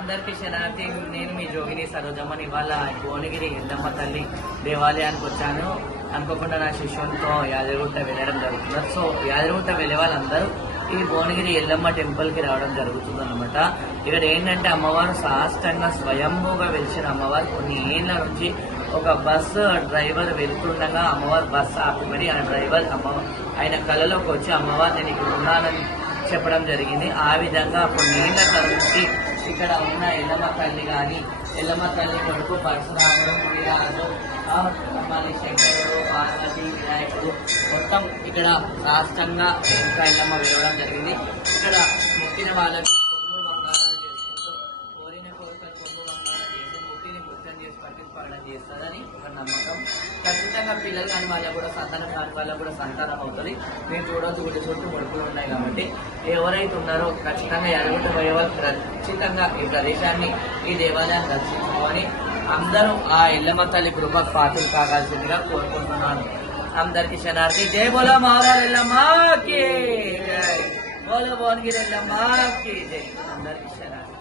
అందరికీ శనార్థి. నేను మీ జోగిని సరోజమ్మని. ఇవాళ భువనగిరి ఎల్లమ్మ తల్లి దేవాలయానికి వచ్చాను. అనుకోకుండా నా శిష్యునితో యాదగిరిగుట్ట వెళ్ళడం జరుగుతుంది. సో యాదగిరిగుట్ట వెళ్ళే వాళ్ళందరూ ఈ భువనగిరి ఎల్లమ్మ టెంపుల్ కి రావడం జరుగుతుంది అనమాట. ఇక్కడ ఏంటంటే అమ్మవారు సాష్టంగా స్వయంభూగా వెలిసిన అమ్మవారు. కొన్ని ఏళ్ల నుంచి ఒక బస్సు డ్రైవర్ వెళ్తుండగా అమ్మవారు బస్సు ఆపిపడి ఆ డ్రైవర్ ఆయన కళలోకి వచ్చి అమ్మవారు నేను ఇక్కడ ఉన్నానని చెప్పడం జరిగింది. ఆ విధంగా కొన్ని ఏళ్ల నుంచి ఇక్కడ ఉన్న ఎల్లమ్మ తల్లి కానీ ఎల్లమ్మ తల్లి కొడుకు పరశురాముడు మునిరాజు మళ్ళీ శంకరుడు పార్వతి వినాయకుడు మొత్తం ఇక్కడ రాష్ట్రంగా ఇంకా ఎల్లమ్మ వెళ్ళడం జరిగింది. ఇక్కడ మొక్కిన వాళ్ళకి కొమ్ము బంగారం చేసుకుంటూ కోరిన కోరికలు కొమ్ము బంగారం చేసి ముట్టిని ముత్యం చేసి పట్టించుకోవడం చేస్తుందని ఒక నమ్మకం. ఖచ్చితంగా పిల్లలు కాని వాళ్ళకు కూడా సంతానం కాని వాళ్ళకు కూడా సంతానం అవుతుంది. మీరు చూడవచ్చు గుడి చుట్టూ ముడుపులు ఉన్నాయి కాబట్టి ఎవరైతే ఉన్నారో ఖచ్చితంగా యాదగిరిగుట్ట పోయే వాళ్ళు ఖచ్చితంగా ఈ ప్రదేశాన్ని ఈ దేవాలయాన్ని దర్శించుకోవాలి. అందరూ ఆ ఎల్లమ్మ తల్లి కృపకు పాత్రలు కావాల్సిందిగా కోరుకుంటున్నాను. అందరికి శనార్థి. జై బోలో మహారాజ్ ఎల్లమ్మకి జై, బోలో భువనగిరి ఎల్లమ్మకి జై. అందరికి శనార్థి.